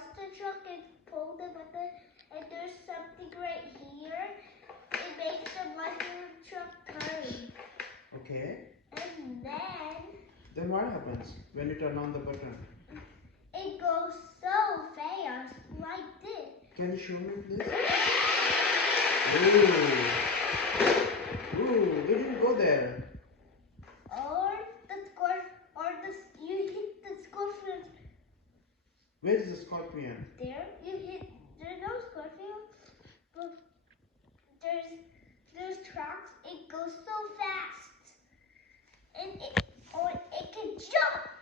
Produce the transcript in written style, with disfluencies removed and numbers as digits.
starts the truck and pull the button, and there's something right here. It makes the mushroom truck turn. Okay. And then what happens when you turn on the button? It goes so fast, like this. Can you show me, please? Ooh. Ooh, they didn't go there. You hit the scorpion. Where's the scorpion? There. There's no scorpion, but there's tracks. It goes so fast, and it can jump.